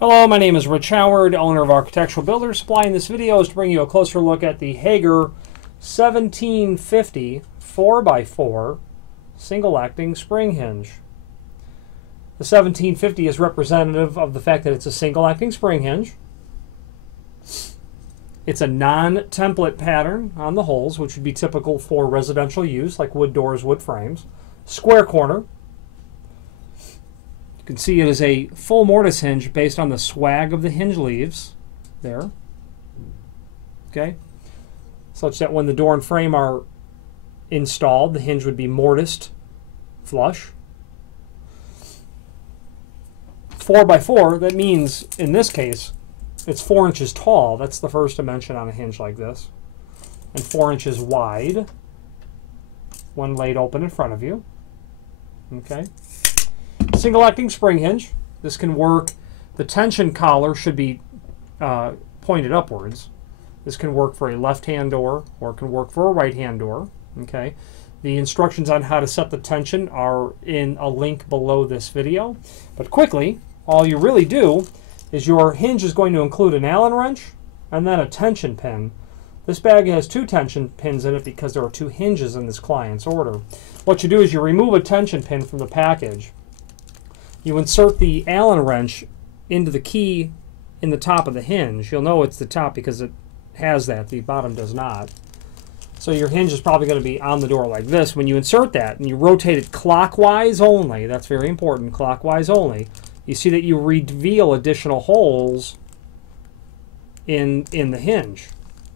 Hello, my name is Rich Howard, owner of Architectural Builders Supply. In this video is to bring you a closer look at the Hager 1750 4x4 single acting spring hinge. The 1750 is representative of the fact that it's a single acting spring hinge. It's a non-template pattern on the holes, which would be typical for residential use, like wood doors, wood frames. Square corner. You can see it is a full mortise hinge based on the swag of the hinge leaves there. Okay, such that when the door and frame are installed, the hinge would be mortised flush. 4x4, that means in this case it's 4 inches tall. That's the first dimension on a hinge like this, and 4 inches wide when laid open in front of you. Okay. Single acting spring hinge. This can work. The tension collar should be pointed upwards. This can work for a left-hand door, or it can work for a right-hand door. Okay. The instructions on how to set the tension are in a link below this video. But quickly, all you really do is your hinge is going to include an Allen wrench and then a tension pin. This bag has 2 tension pins in it because there are 2 hinges in this client's order. What you do is you remove a tension pin from the package. You insert the Allen wrench into the key in the top of the hinge. You'll know it's the top because it has that. The bottom does not. So your hinge is probably going to be on the door like this. When you insert that and you rotate it clockwise only, that's very important, clockwise only, you see that you reveal additional holes in the hinge.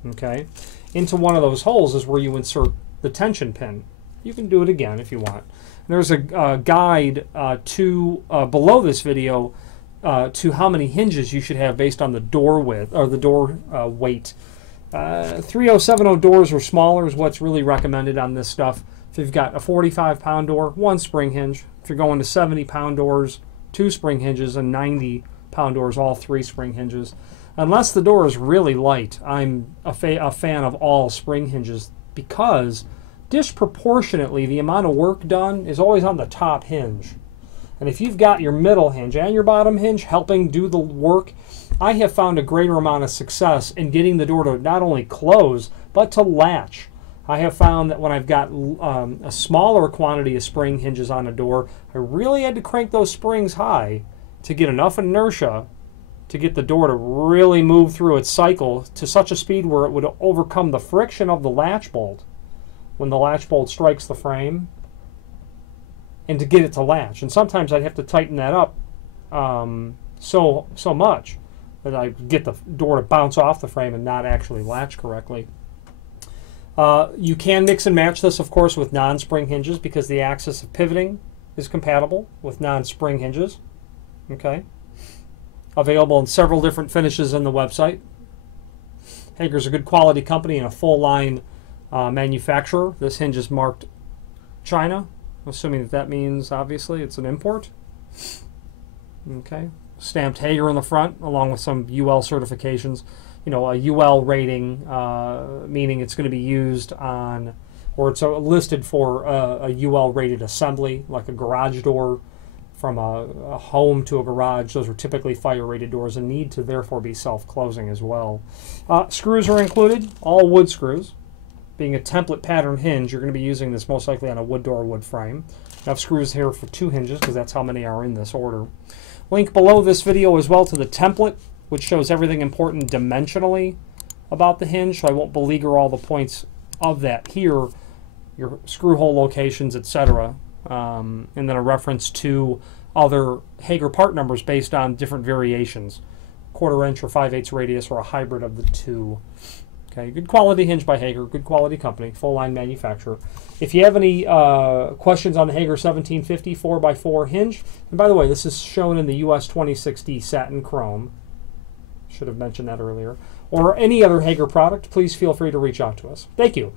Okay? Into one of those holes is where you insert the tension pin. You can do it again if you want. There's a guide below this video to how many hinges you should have based on the door width or the door weight. 3070 doors or smaller is what's really recommended on this stuff. If you've got a 45-pound door, 1 spring hinge. If you're going to 70-pound doors, 2 spring hinges, and 90-pound doors, all 3 spring hinges. Unless the door is really light, I'm a fan of all spring hinges because disproportionately the amount of work done is always on the top hinge. And if you've got your middle hinge and your bottom hinge helping do the work, I have found a greater amount of success in getting the door to not only close but to latch. I have found that when I've got a smaller quantity of spring hinges on a door, I really had to crank those springs high to get enough inertia to get the door to really move through its cycle to such a speed where it would overcome the friction of the latch bolt when the latch bolt strikes the frame, and to get it to latch. And sometimes I'd have to tighten that up so much that I get the door to bounce off the frame and not actually latch correctly. You can mix and match this, of course, with non-spring hinges because the axis of pivoting is compatible with non-spring hinges. Okay. Available in several different finishes on the website. Hager's a good quality company and a full line manufacturer. This hinge is marked China, assuming that means obviously it's an import. Okay, stamped Hager on the front along with some UL certifications. You know, a UL rating, meaning it's going to be used on, or it's listed for a UL rated assembly, like a garage door from a home to a garage. Those are typically fire rated doors and need to therefore be self-closing as well. Screws are included, all wood screws. Being a template pattern hinge, you're going to be using this most likely on a wood door or wood frame. I have screws here for 2 hinges because that's how many are in this order. Link below this video as well to the template, which shows everything important dimensionally about the hinge, so I won't beleaguer all the points of that here, your screw hole locations, etc. And then a reference to other Hager part numbers based on different variations, 1/4 inch or 5/8 radius, or a hybrid of the 2. Okay, good quality hinge by Hager, good quality company, full line manufacturer. If you have any questions on the Hager 1750 4x4 hinge, and by the way, this is shown in the US 2060 satin chrome, should have mentioned that earlier, or any other Hager product, please feel free to reach out to us. Thank you.